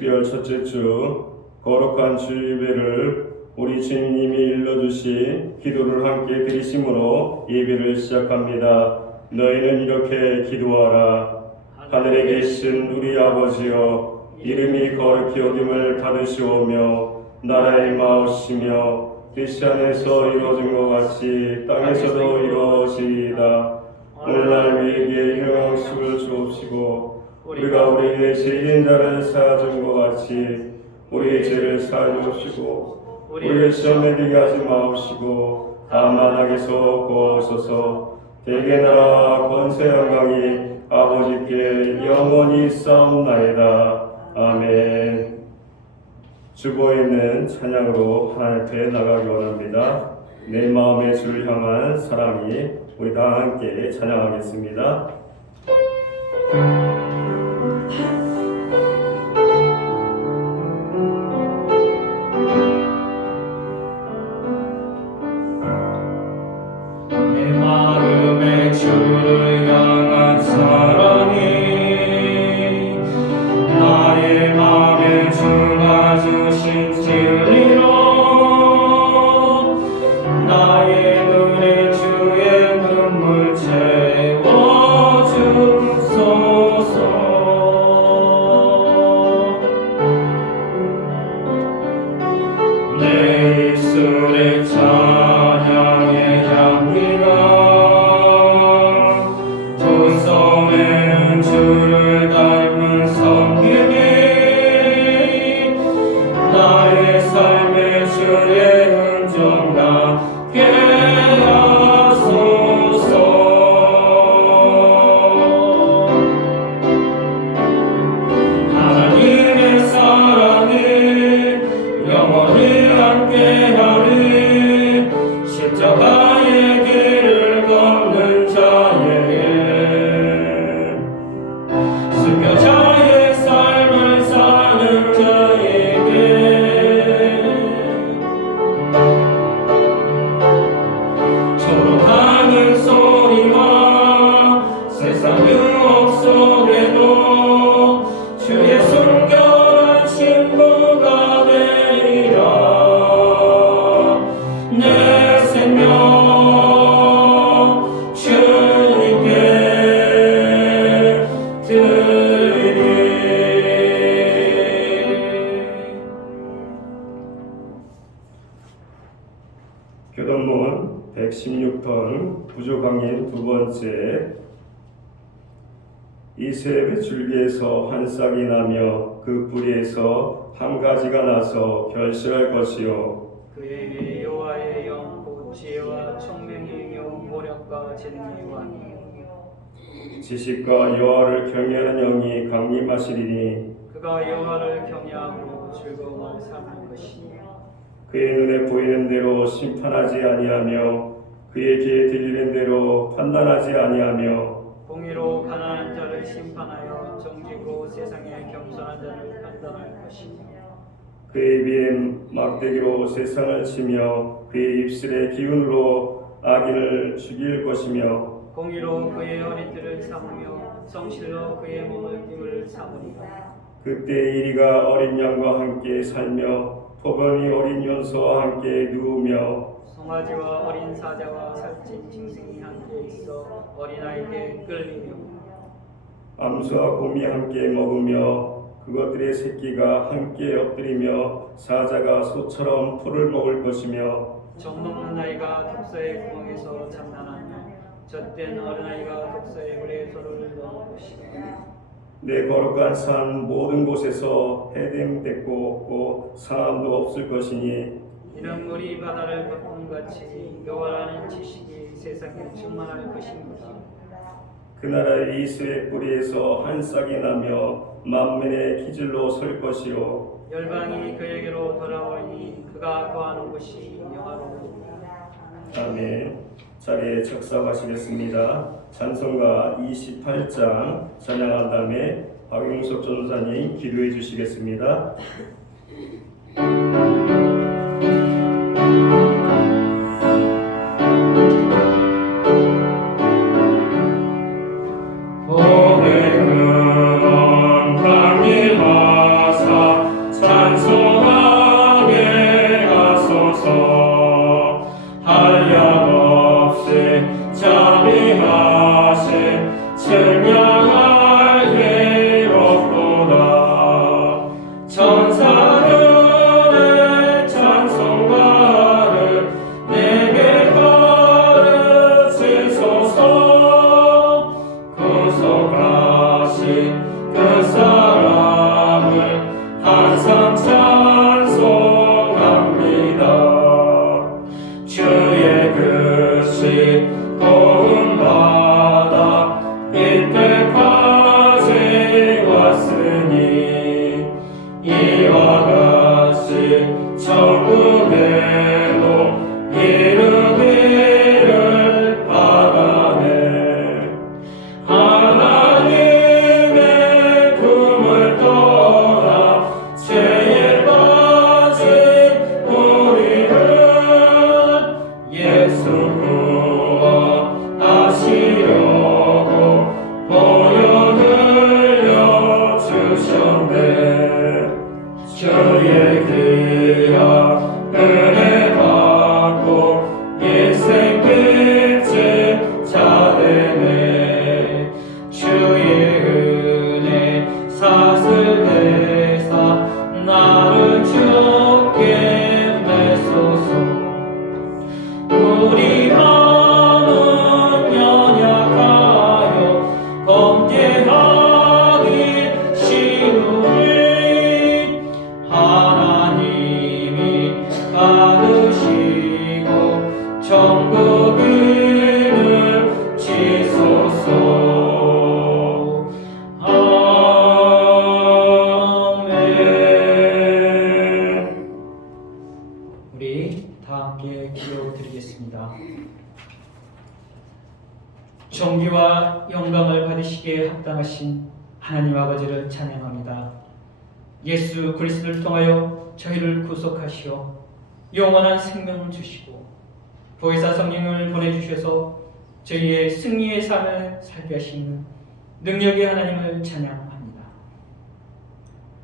12월 첫째 주 거룩한 주일배를 우리 주님이 일러주신 기도를 함께 드리심으로 예배를 시작합니다. 너희는 이렇게 기도하라. 하늘에 계신 우리 아버지여, 이름이 거룩히 여김을 받으시오며 나라의 마옵시며 뜻이 하늘에서 이루어진 것 같이 땅에서도 이루어지이다. 오늘날 우리에게 일용식을 주옵시고 우리가 우리에게 죄인 자를 사하준 것 같이 우리의 죄를 사하여 주옵시고 우리를 시험에 들게 하지 마옵시고 다만 악에서 구하옵소서. 대개 나라 권세 영광이 아버지께 영원히 싸움나이다. 아멘. 주보에는 찬양으로 하나님 앞에 나가기 원합니다. 내 마음의 주를 향한 사랑이 우리 다 함께 찬양하겠습니다. 내 마음의 주를 향한 사랑이 나의 마음에 주가 주신 진리로 나의 눈에 주의 눈물 채워주소서. 내 입술에 찬양의 향기가 두 손에는 주를 닮은 섬김이 나의 삶의 주의 흔적 나게 하소서. 하나님의 사랑이 영원히 함께하리. 십자가의 길을 걷는 자에게 순교자의 삶을 사는 자에게 초록하는 소리와 세상 유혹 속에도 주의 순결한 신부가 되리라. 내 생명 주님께 드리리. 교동문 116톤 부조강인 두 번째. 이세 줄기에서 한 싹이 나며 그 뿌리에서 한 가지가 나서 결실할 것이요 그의 여호와의 영 곧 지혜와 총명의 영 모략과 진리와 지식과 여호와를 경외하는 영이 강림하시리니 그가 여호와를 경외함으로 즐거움을 삼을 것이니 그의 눈에 보이는 대로 심판하지 아니하며 그의 귀에 들리는 대로 판단하지 아니하며 공의로 가난한 자를 심판하여 정직으로 세상에 겸손한 자를 판단할 것이니 그의 입에 막대기로 세상을 치며 그의 입술의 기운으로 악인을 죽일 것이며 공의로 그의 어린 뜰을 삼으며 성실로 그의 몸을 띠을 삼으리라. 그때 이리가 어린 양과 함께 살며 포범이 어린 연소와 함께 누우며 송아지와 어린 사자와 살찐 짐승이 함께 있어 어린아이에게 끌리며 암수와 곰이 함께 먹으며 그것들의 새끼가 함께 엎드리며 사자가 소처럼 풀을 먹을 것이며 정 먹는 아이가 독서의 구멍에서 장난하며 젖된 어린아이가 독서의 물에 손을 넣을 것이며 내 거룩한 산 모든 곳에서 해됨됐고 없고 사람도 없을 것이니 이는 물이 바다를 덮음같이 여호와라는 지식이 세상에 충만할 것입니다. 그 나라의 이스의 뿌리에서 한 싹이 나며 만민의 기질로 설 것이요 열방이 그에게로 돌아오니 그가 거하는 곳이 영화로우리라. 아멘. 자리에 적사하시겠습니다. 찬송가 28장 찬양한 다음에 박용석 전도사님 기도해 주시겠습니다. 오늘 그런 강림하사 존귀와 영광을 받으시기에 합당하신 하나님 아버지를 찬양합니다. 예수 그리스도를 통하여 저희를 구속하시어 영원한 생명을 주시고 보혜사 성령을 보내주셔서 저희의 승리의 삶을 살게 하시는 능력의 하나님을 찬양합니다.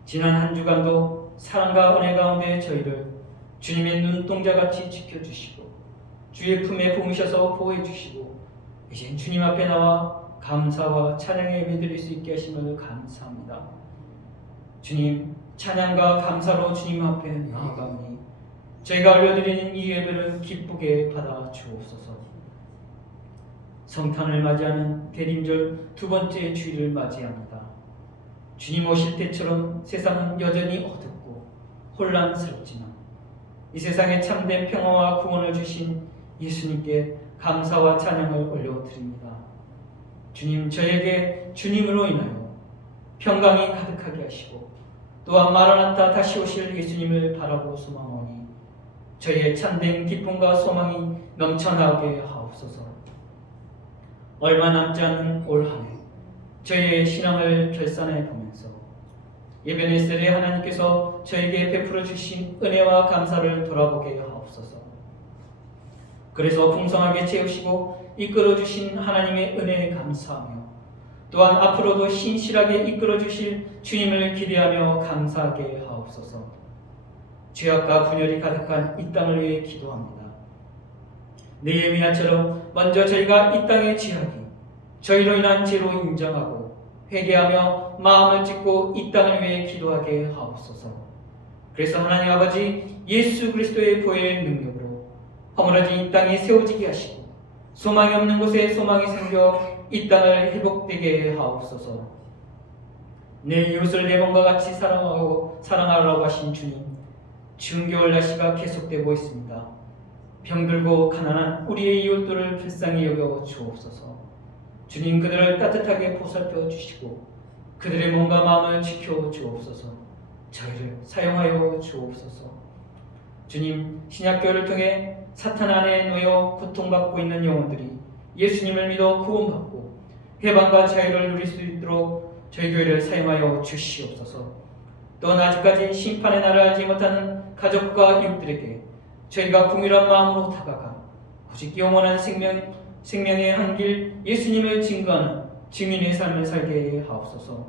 지난 한 주간도 사랑과 은혜 가운데 저희를 주님의 눈동자같이 지켜주시고 주의 품에 품으셔서 보호해주시고 이제 주님 앞에 나와 감사와 찬양의 예배드릴 수 있게 하심을 감사합니다. 주님, 찬양과 감사로 주님 앞에 나아가오니 저희가 올려드리는 이 예배를 기쁘게 받아 주옵소서. 성탄을 맞이하는 대림절 두 번째 주일을 맞이합니다. 주님 오실 때처럼 세상은 여전히 어둡고 혼란스럽지만 이 세상에 참된 평화와 구원을 주신 예수님께 감사와 찬양을 올려드립니다. 주님, 저에게 주님으로 인하여 평강이 가득하게 하시고 또한 마라나타 다시 오실 예수님을 바라고 소망하오니 저희의 참된 기쁨과 소망이 넘쳐나오게 하옵소서. 얼마 남지 않은 올 한 해 저희의 신앙을 결산해 보면서 예배네셀의 하나님께서 저에게 베풀어 주신 은혜와 감사를 돌아보게 하옵소서. 그래서 풍성하게 채우시고 이끌어 주신 하나님의 은혜에 감사하며 또한 앞으로도 신실하게 이끌어 주실 주님을 기대하며 감사하게 하옵소서. 죄악과 분열이 가득한 이 땅을 위해 기도합니다. 느헤미야처럼 먼저 저희가 이 땅의 죄악이 저희로 인한 죄로 인정하고 회개하며 마음을 찢고 이 땅을 위해 기도하게 하옵소서. 그래서 하나님 아버지 예수 그리스도의 보혈의 능력으로 허물어진 이 땅이 세워지게 하시고 소망이 없는 곳에 소망이 생겨 이 땅을 회복되게 하옵소서. 내 이웃을 내 몸과 같이 사랑하라고 하신 주님, 추운 겨울 날씨가 계속되고 있습니다. 병들고 가난한 우리의 이웃들을 불쌍히 여겨 주옵소서. 주님, 그들을 따뜻하게 보살펴 주시고 그들의 몸과 마음을 지켜 주옵소서. 저희를 사용하여 주옵소서. 주님, 신약교회를 통해 사탄 안에 놓여 고통받고 있는 영혼들이 예수님을 믿어 구원받고 해방과 자유를 누릴 수 있도록 저희 교회를 사용하여 주시옵소서. 또한 아직까지 심판의 날을 알지 못하는 가족과 이웃들에게 저희가 궁일한 마음으로 다가가 오직 영원한 생명의 한 길 예수님을 증거하는 증인의 삶을 살게 하옵소서.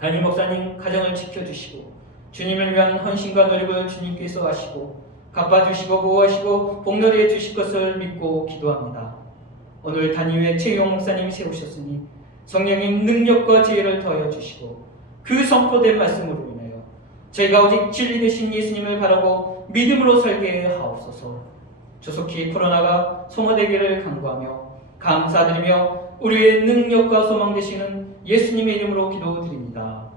담임 목사님 가정을 지켜주시고 주님을 위한 헌신과 노력을 주님께서 하시고 갚아주시고 보호하시고 복노리해 주실 것을 믿고 기도합니다. 오늘 단임에 최용 목사님이 세우셨으니 성령님 능력과 지혜를 더하여 주시고 그 선포된 말씀으로 인하여 저희가 오직 진리 되신 예수님을 바라고 믿음으로 살게 하옵소서. 조속히 코로나가 소모되기를 간구하며 감사드리며 우리의 능력과 소망 되시는 예수님의 이름으로 기도드립니다.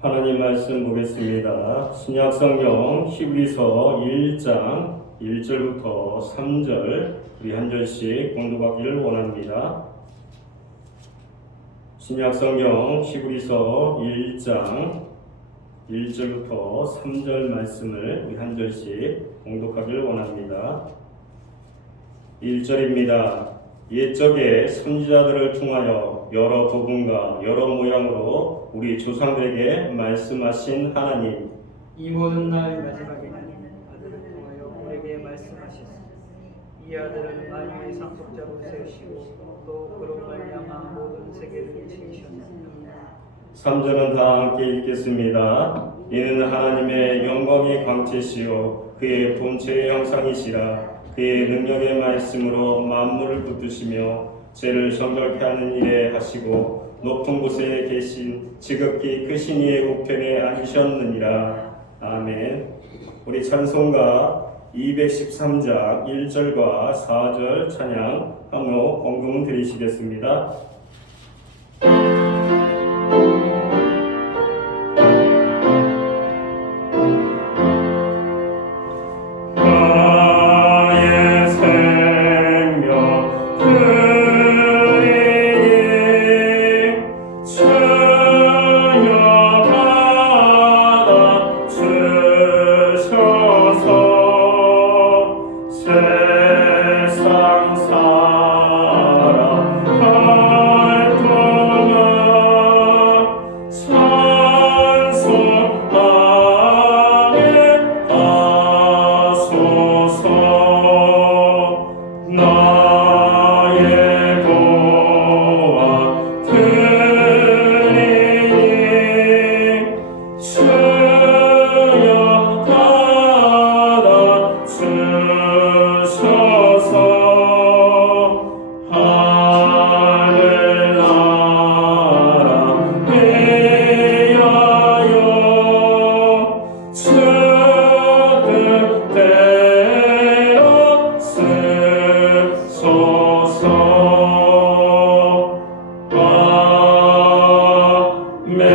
하나님 말씀 보겠습니다. 신약성경 히브리서 1장 1절부터 3절 우리 한 절씩 공독하기를 원합니다. 신약성경 히브리서 1장 1절부터 3절 말씀을 우리 한 절씩 공독하기를 원합니다. 1절입니다. 옛적에 선지자들을 통하여 여러 복음과 여러 모양으로 우리 조상들에게 말씀하신 하나님, 이 모든 날 마지막에는 아들을 통하여 우리에게 말씀하셨으니 이 아들은 만유의 상속자로 세우시고 또 그로 말미암아 모든 세계를 지으셨습니다. 3절은 다 함께 읽겠습니다. 이는 하나님의 영광의 광채시요 그의 본체의 형상이시라. 그의 능력의 말씀으로 만물을 붙드시며 죄를 정결케 하는 일에 하시고 높은 곳에 계신 지극히 크신 이의 우편에 앉으셨느니라. 아멘. 우리 찬송가 213장 1절과 4절 찬양 하며 헌금 드리시겠습니다. 나의 생명 드리니 주여 받아 주셔서 세상 살아갈 동안 찬송하게 하소서. 나의 도와 드리니 주여 받아 주셔서 하늘나라 위하여 주 뜻대로 쓰소서. 아멘.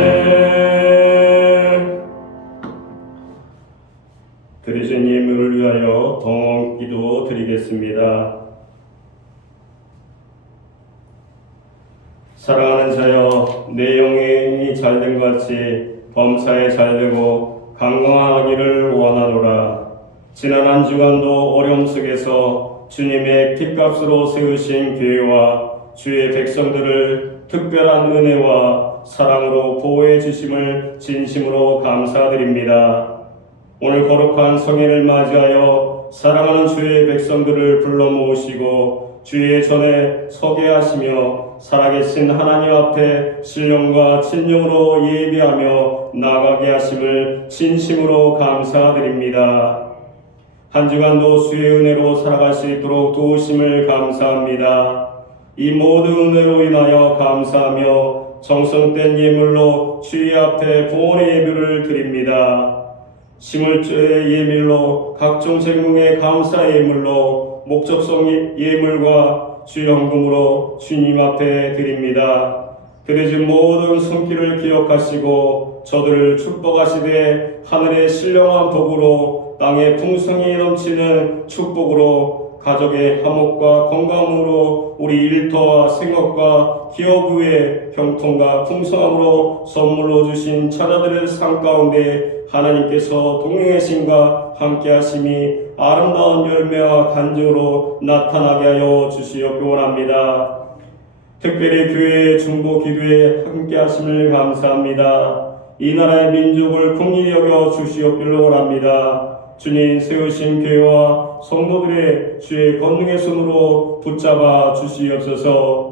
드리신 예물을 위하여 동원 기도 드리겠습니다. 사랑하는 자여, 내 영혼이 잘된 것 같이 범사에 잘되고 강건하기를 원하노라. 지난 한 주간도 어려움 속에서 주님의 핏값으로 세우신 교회와 주의 백성들을 특별한 은혜와 사랑으로 보호해 주심을 진심으로 감사드립니다. 오늘 거룩한 성인을 맞이하여 사랑하는 주의 백성들을 불러 모으시고 주의 전에 서게 하시며 살아계신 하나님 앞에 신령과 진정으로 예비하며 나가게 하심을 진심으로 감사드립니다. 한 주간도 주의 은혜로 살아갈 수 있도록 도우심을 감사합니다. 이 모든 은혜로 인하여 감사하며 정성된 예물로 주의 앞에 봉헌의 예물을 드립니다. 심을주의 예물로 각종 제공의 감사 예물로 목적성 예물과 주연금으로 주님 앞에 드립니다. 드려진 모든 손길을 기억하시고 저들을 축복하시되 하늘의 신령한 복으로 땅의 풍성이 넘치는 축복으로 가족의 화목과 건강으로 우리 일터와 생업과 기업 후에 형통과 풍성함으로 선물로 주신 처자들의 삶 가운데 하나님께서 동행하심과 함께하심이 아름다운 열매와 간증으로 나타나게 하여 주시옵기 원합니다. 특별히 교회의 중보 기도에 함께하심을 감사합니다. 이 나라의 민족을 긍휼히 여겨 주시옵기를 원합니다. 주님 세우신 교회와 성도들의 주의 권능의 손으로 붙잡아 주시옵소서.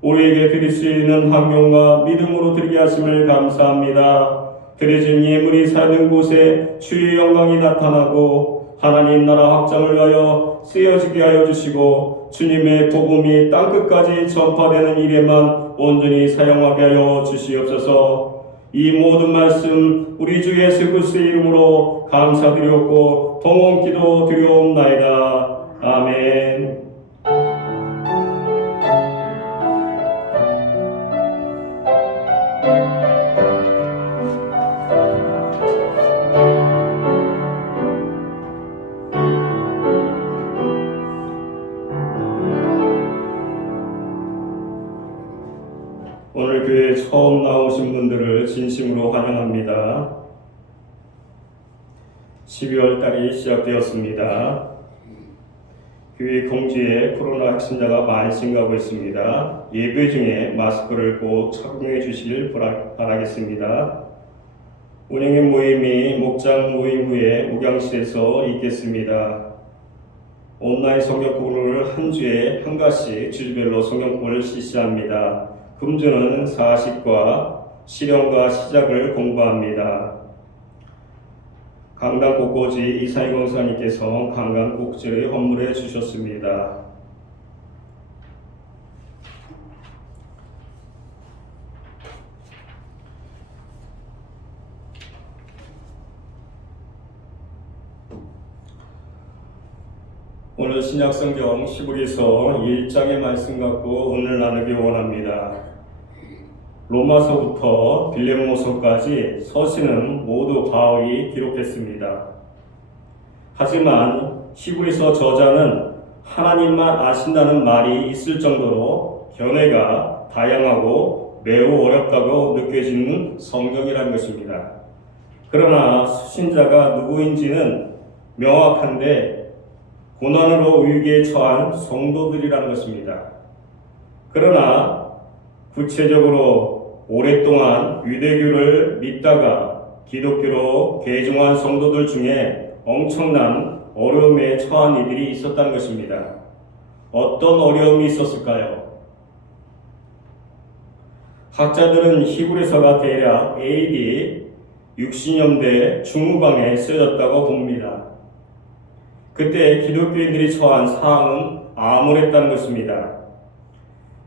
우리에게 드릴 수 있는 환경과 믿음으로 드리게 하심을 감사합니다. 드려진 예물이 사는 곳에 주의 영광이 나타나고 하나님 나라 확장을 위하여 쓰여지게 하여 주시고 주님의 복음이 땅끝까지 전파되는 일에만 온전히 사용하게 하여 주시옵소서. 이 모든 말씀 우리 주 예수 그리스도의 이름으로 감사드리옵고 동원 기도 드리옵나이다. 아멘. 오늘 교회에 처음 나오신 분들을 진심으로 환영합니다. 12월 달이 시작되었습니다. 교회 공지에 코로나 확진자가 많이 증가하고 있습니다. 예배 중에 마스크를 꼭 착용해 주시길 바라겠습니다. 운영인 모임이 목장 모임 후에 목양실에서 있겠습니다. 온라인 성경 공부를 한 주에 한 가지 주주별로 성경 공부를 실시합니다. 금주는 사식과 실용과 시작을 공부합니다. 강단 곳곳이 이사희 권사님께서 강간 꼭지를 헌물해 주셨습니다. 오늘 오늘 신약성경 히브리서 1장의 말씀 갖고 오늘 나누기 원합니다. 로마서부터 빌레몬서까지 서신은 모두 바울이 기록했습니다. 하지만 히브리서 저자는 하나님만 아신다는 말이 있을 정도로 견해가 다양하고 매우 어렵다고 느껴지는 성경이라는 것입니다. 그러나 수신자가 누구인지는 명확한데 고난으로 위기에 처한 성도들이라는 것입니다. 그러나 구체적으로 오랫동안 유대교를 믿다가 기독교로 개종한 성도들 중에 엄청난 어려움에 처한 이들이 있었다는 것입니다. 어떤 어려움이 있었을까요? 학자들은 히브리서가 대략 AD 60년대 중후반에 쓰여졌다고 봅니다. 그때 기독교인들이 처한 상황은 암울했다는 것입니다.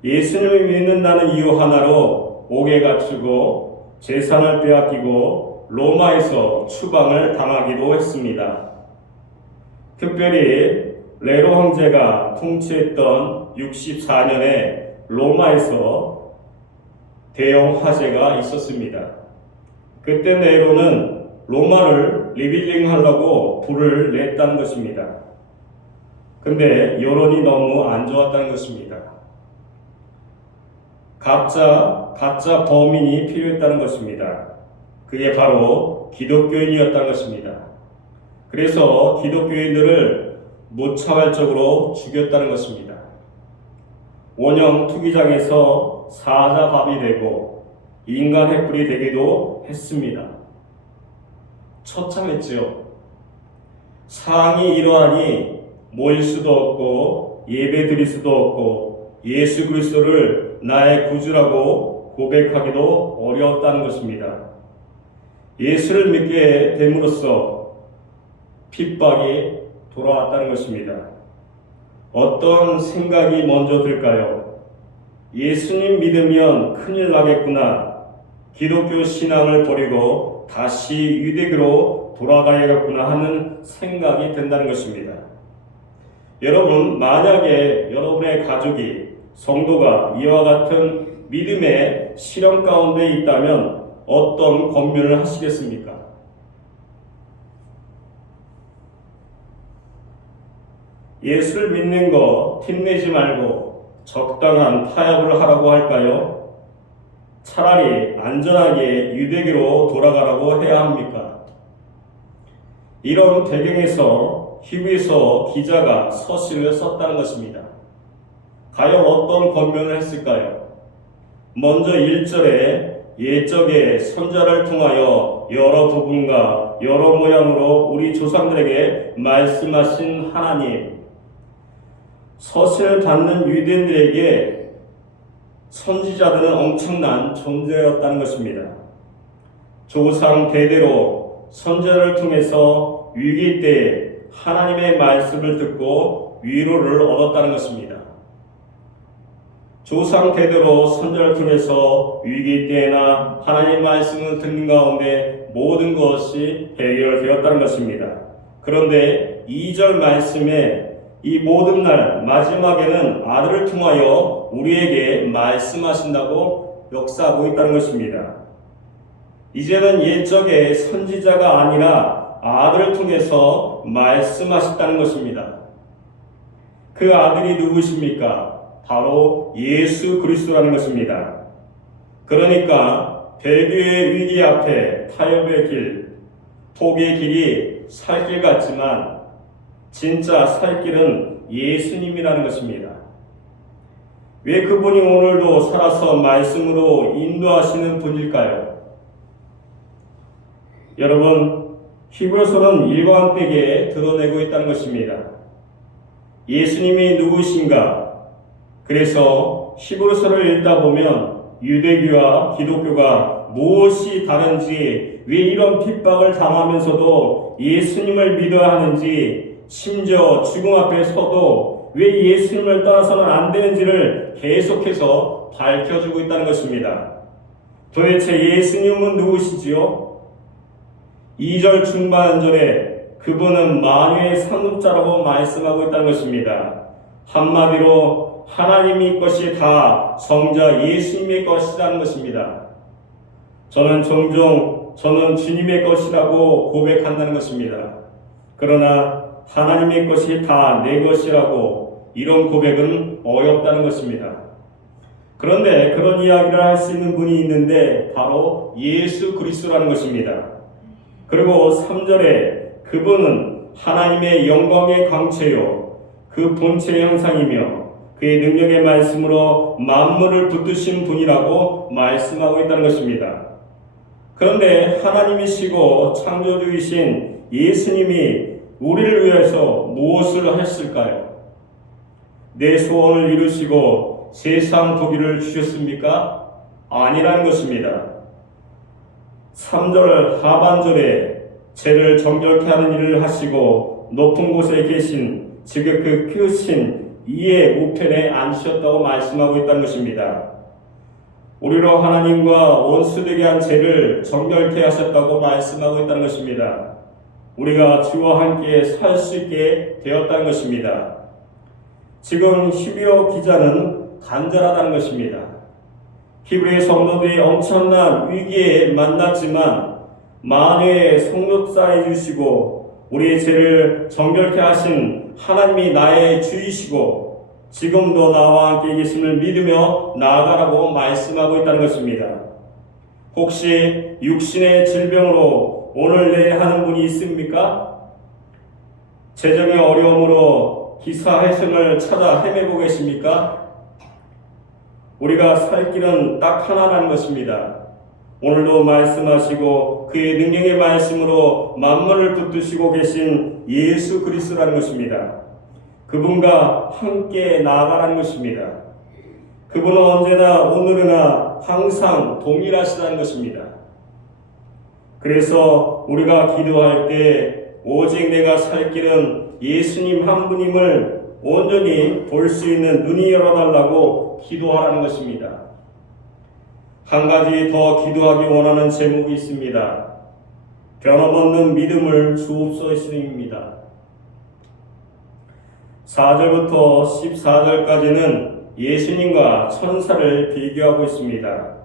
예수님을 믿는다는 이유 하나로 옥에 갇히고 재산을 빼앗기고 로마에서 추방을 당하기도 했습니다. 특별히 네로 황제가 통치했던 64년에 로마에서 대형 화재가 있었습니다. 그때 네로는 로마를 리빌링 하려고 불을 냈다는 것입니다. 근데 여론이 너무 안 좋았다는 것입니다. 가짜 범인이 필요했다는 것입니다. 그게 바로 기독교인이었다는 것입니다. 그래서 기독교인들을 무차별적으로 죽였다는 것입니다. 원형 투기장에서 사자밥이 되고 인간 횃불이 되기도 했습니다. 처참했지요. 상황이 이러하니 모일 수도 없고 예배 드릴 수도 없고 예수 그리스도를 나의 구주라고 고백하기도 어려웠다는 것입니다. 예수를 믿게 됨으로써 핍박이 돌아왔다는 것입니다. 어떤 생각이 먼저 들까요? 예수님 믿으면 큰일 나겠구나. 기독교 신앙을 버리고 다시 유대교로 돌아가야겠구나 하는 생각이 든다는 것입니다. 여러분, 만약에 여러분의 가족이 성도가 이와 같은 믿음의 시련 가운데 있다면 어떤 권면을 하시겠습니까? 예수를 믿는 거 팀내지 말고 적당한 타협을 하라고 할까요? 차라리 안전하게 유대교로 돌아가라고 해야 합니까? 이런 배경에서 히브리서 기자가 서신을 썼다는 것입니다. 과연 어떤 권면을 했을까요? 먼저 1절에 옛적에 선자를 통하여 여러 부분과 여러 모양으로 우리 조상들에게 말씀하신 하나님, 서신을 받는 유대인들에게 선지자들은 엄청난 존재였다는 것입니다. 조상 대대로 선자를 통해서 위기 때에 하나님의 말씀을 듣고 위로를 얻었다는 것입니다. 조상 대대로 선자를 통해서 위기 때나 하나님의 말씀을 듣는 가운데 모든 것이 해결되었다는 것입니다. 그런데 2절 말씀에 이 모든 날 마지막에는 아들을 통하여 우리에게 말씀하신다고 역사하고 있다는 것입니다. 이제는 옛적의 선지자가 아니라 아들을 통해서 말씀하셨다는 것입니다. 그 아들이 누구십니까? 바로 예수 그리스도라는 것입니다. 그러니까 배교의 위기 앞에 타협의 길, 포기의 길이 살 길 같지만 진짜 살 길은 예수님이라는 것입니다. 왜 그분이 오늘도 살아서 말씀으로 인도하시는 분일까요? 여러분, 히브리서는 일관되게 드러내고 있다는 것입니다. 예수님이 누구신가? 그래서 히브리서를 읽다 보면 유대교와 기독교가 무엇이 다른지, 왜 이런 핍박을 당하면서도 예수님을 믿어야 하는지, 심지어 죽음 앞에 서도 왜 예수님을 따라서는 안 되는지를 계속해서 밝혀주고 있다는 것입니다. 도대체 예수님은 누구시지요? 2절 중반절에 그분은 만유의 상급자라고 말씀하고 있다는 것입니다. 한마디로 하나님의 것이 다 성자 예수님의 것이라는 것입니다. 저는 종종 저는 주님의 것이라고 고백한다는 것입니다. 그러나 하나님의 것이 다 내 것이라고 이런 고백은 어렵다는 것입니다. 그런데 그런 이야기를 할 수 있는 분이 있는데 바로 예수 그리스도라는 것입니다. 그리고 3절에 그분은 하나님의 영광의 광채요 그 본체의 형상이며 그의 능력의 말씀으로 만물을 붙드신 분이라고 말씀하고 있다는 것입니다. 그런데 하나님이시고 창조주이신 예수님이 우리를 위해서 무엇을 했을까요? 내 소원을 이루시고 세상 도기를 주셨습니까? 아니라는 것입니다. 3절 하반절에 죄를 정결케 하는 일을 하시고 높은 곳에 계신 지극히 크신 이의 우편에 앉으셨다고 말씀하고 있다는 것입니다. 우리로 하나님과 원수되게 한 죄를 정결케 하셨다고 말씀하고 있다는 것입니다. 우리가 주와 함께 살 수 있게 되었다는 것입니다. 지금 히브리어 기자는 간절하다는 것입니다. 히브리 성도들이 엄청난 위기에 만났지만 만유의 속력사해 주시고 우리의 죄를 정결케 하신 하나님이 나의 주이시고 지금도 나와 함께 계심을 믿으며 나아가라고 말씀하고 있다는 것입니다. 혹시 육신의 질병으로 오늘 내일 하는 분이 있습니까? 재정의 어려움으로 기사회생을 찾아 헤매고 계십니까? 우리가 살 길은 딱 하나라는 것입니다. 오늘도 말씀하시고 그의 능력의 말씀으로 만물을 붙드시고 계신 예수 그리스도라는 것입니다. 그분과 함께 나아가라는 것입니다. 그분은 언제나 오늘이나 항상 동일하시다는 것입니다. 그래서 우리가 기도할 때 오직 내가 살 길은 예수님 한 분임을 온전히 볼 수 있는 눈이 열어달라고 기도하라는 것입니다. 한 가지 더 기도하기 원하는 제목이 있습니다. 변함없는 믿음을 주옵소서입니다. 4절부터 14절까지는 예수님과 천사를 비교하고 있습니다.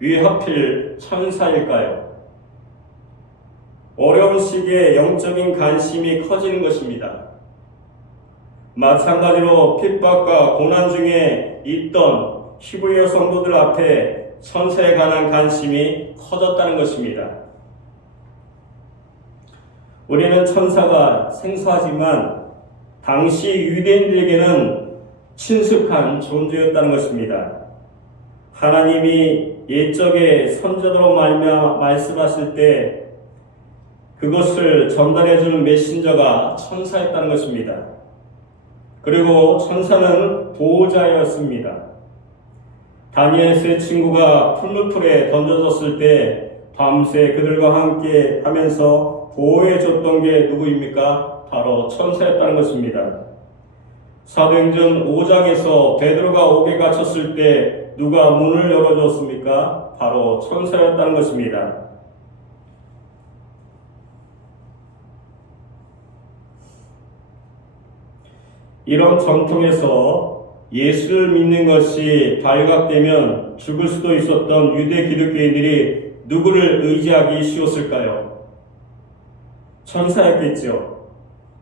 왜 하필 천사일까요? 어려운 시기에 영적인 관심이 커지는 것입니다. 마찬가지로 핍박과 고난 중에 있던 히브리어 성도들 앞에 천사에 관한 관심이 커졌다는 것입니다. 우리는 천사가 생소하지만 당시 유대인들에게는 친숙한 존재였다는 것입니다. 하나님이 옛적에 선자들로 말씀하실 때 그것을 전달해주는 메신저가 천사였다는 것입니다. 그리고 천사는 보호자였습니다. 다니엘 세 친구가 풀무풀에 던져졌을 때 밤새 그들과 함께 하면서 보호해줬던 게 누구입니까? 바로 천사였다는 것입니다. 사도행전 5장에서 베드로가 옥에 갇혔을 때 누가 문을 열어줬습니까? 바로 천사였다는 것입니다. 이런 전통에서 예수를 믿는 것이 발각되면 죽을 수도 있었던 유대 기독교인들이 누구를 의지하기 쉬웠을까요? 천사였겠죠.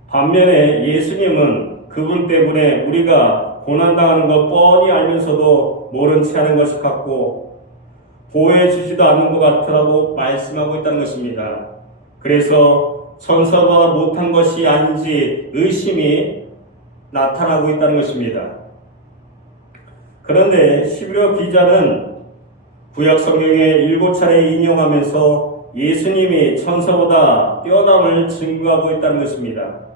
반면에 예수님은 그분 때문에 우리가 고난당하는 것 뻔히 알면서도 모른 채 하는 것이 같고 보호해 주지도 않는 것 같으라고 말씀하고 있다는 것입니다. 그래서 천사보다 못한 것이 아닌지 의심이 나타나고 있다는 것입니다. 그런데 히브리어 기자는 구약 성경에 7차례 인용하면서 예수님이 천사보다 뛰어남을 증거하고 있다는 것입니다.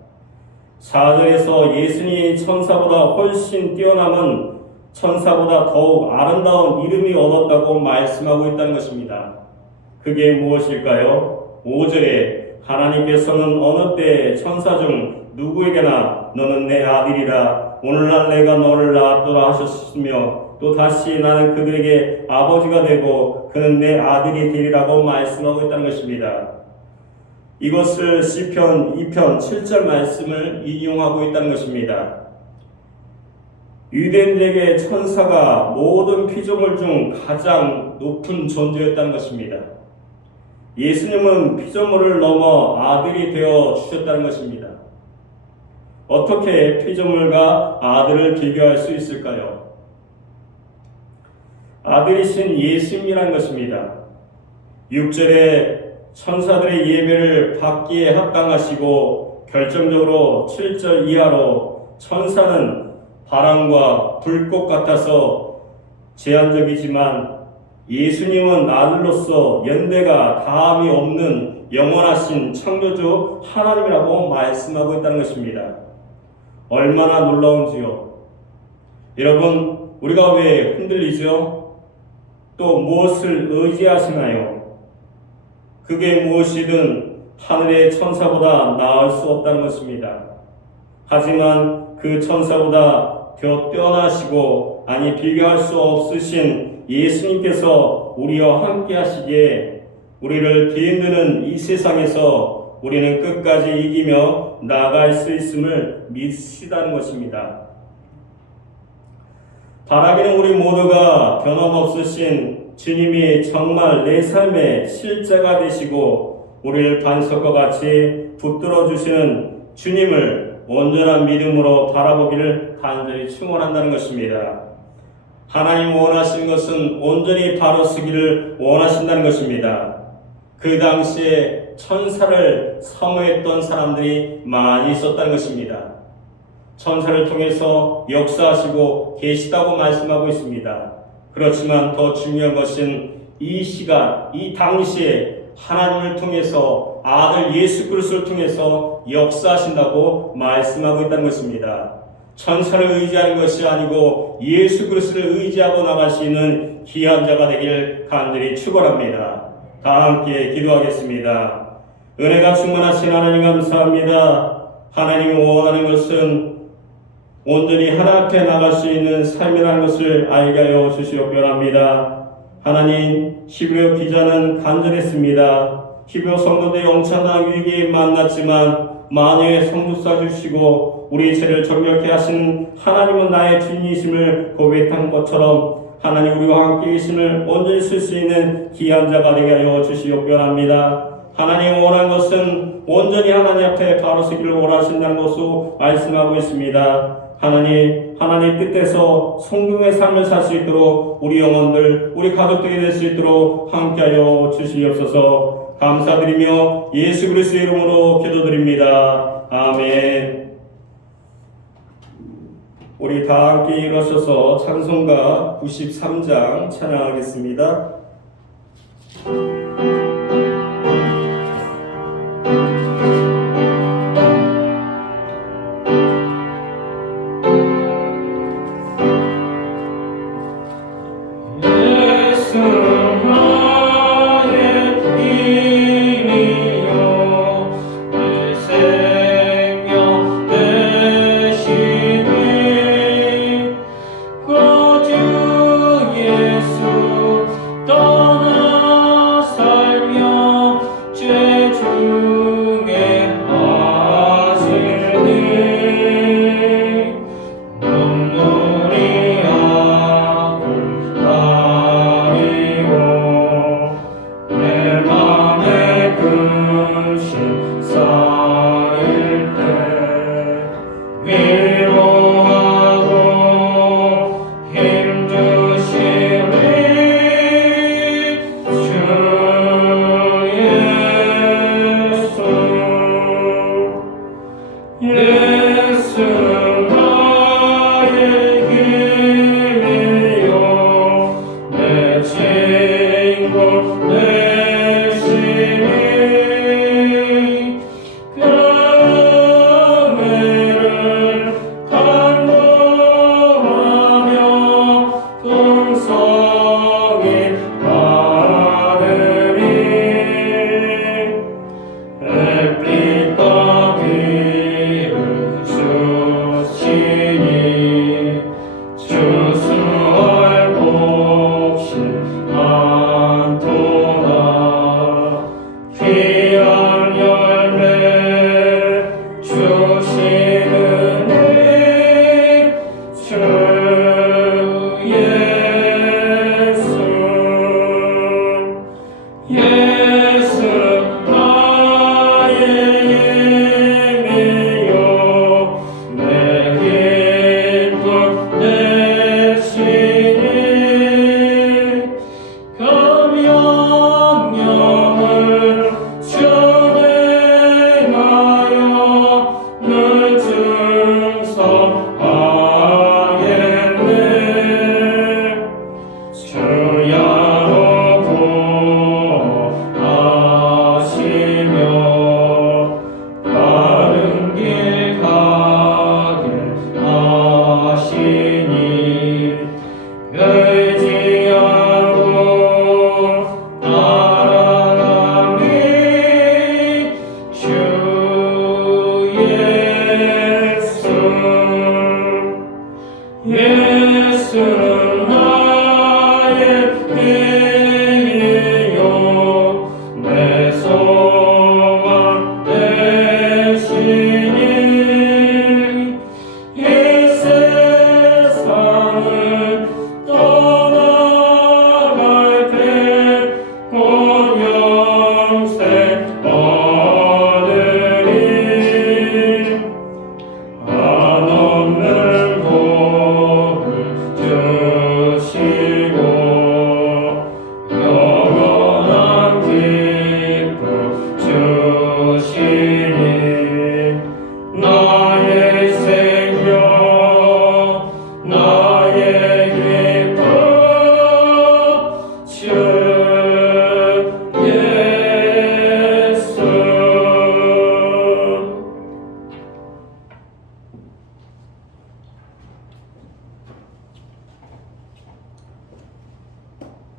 4절에서 예수님이 천사보다 훨씬 뛰어남은 천사보다 더욱 아름다운 이름이 얻었다고 말씀하고 있다는 것입니다. 그게 무엇일까요? 5절에 하나님께서는 어느 때 천사 중 누구에게나 너는 내 아들이라 오늘날 내가 너를 낳았도다 하셨으며 또 다시 나는 그들에게 아버지가 되고 그는 내 아들이 되리라고 말씀하고 있다는 것입니다. 이것을 시편 2편 7절 말씀을 인용하고 있다는 것입니다. 유대인들에게 천사가 모든 피조물 중 가장 높은 존재였다는 것입니다. 예수님은 피조물을 넘어 아들이 되어 주셨다는 것입니다. 어떻게 피조물과 아들을 비교할 수 있을까요? 아들이신 예수님이라는 것입니다. 6절에 천사들의 예배를 받기에 합당하시고 결정적으로 7절 이하로 천사는 바람과 불꽃 같아서 제한적이지만 예수님은 아들로서 연대가 다함이 없는 영원하신 창조주 하나님이라고 말씀하고 있다는 것입니다. 얼마나 놀라운지요. 여러분, 우리가 왜 흔들리죠? 또 무엇을 의지하시나요? 그게 무엇이든 하늘의 천사보다 나을 수 없다는 것입니다. 하지만 그 천사보다 더 뛰어나시고 비교할 수 없으신 예수님께서 우리와 함께 하시기에 우리를 뒤흔드는 이 세상에서 우리는 끝까지 이기며 나아갈 수 있음을 믿으시다는 것입니다. 바라기는 우리 모두가 변함없으신 주님이 정말 내 삶의 실제가 되시고 우리를 반석과 같이 붙들어 주시는 주님을 온전한 믿음으로 바라보기를 간절히 축원한다는 것입니다. 하나님 원하시는 것은 온전히 바로 서기를 원하신다는 것입니다. 그 당시에 천사를 사모했던 사람들이 많이 있었다는 것입니다. 천사를 통해서 역사하시고 계시다고 말씀하고 있습니다. 그렇지만 더 중요한 것은 이 시간, 이 당시에 하나님을 통해서 아들 예수 그리스도를 통해서 역사하신다고 말씀하고 있다는 것입니다. 천사를 의지하는 것이 아니고 예수 그리스도를 의지하고 나갈 수 있는 귀한 자가 되길 간절히 축원합니다. 다 함께 기도하겠습니다. 은혜가 충만하신 하나님 감사합니다. 하나님이 원하는 것은 온전히 하나 앞에 나갈 수 있는 삶이라는 것을 알게 하여 주시옵소서. 하나님, 히브리어 기자는 간절했습니다. 히브리어 성도들이 영창한 위기에 만났지만 만유의 성육사 주시고 우리 죄를 정결케 하신 하나님은 나의 주님이심을 고백한 것처럼 하나님 우리와 함께 계심을 온전히 쓸 수 있는 귀한 자가 되게 하여 주시옵소서. 하나님 원하는 것은 온전히 하나님 앞에 바로 서기를 원하신다는 것으로 말씀하고 있습니다. 하나님 뜻에서 성공의 삶을 살 수 있도록 우리 영혼들, 우리 가족들이 될 수 있도록 함께하여 주시옵소서. 감사드리며 예수 그리스도의 이름으로 기도드립니다. 아멘. 우리 다 함께 일어서서 찬송가 93장 찬양하겠습니다. 귀한 열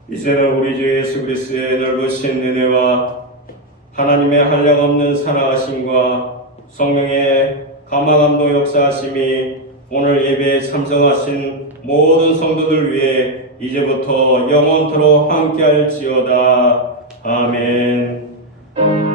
이제는 우리 주 예수 그리스도의 넓으신 은혜와 하나님의 한량없는 사랑하심과 성령의 감화감동 역사하심이 오늘 예배에 참석하신 모든 성도들 위해 이제부터 영원토록 함께할지어다. 아멘.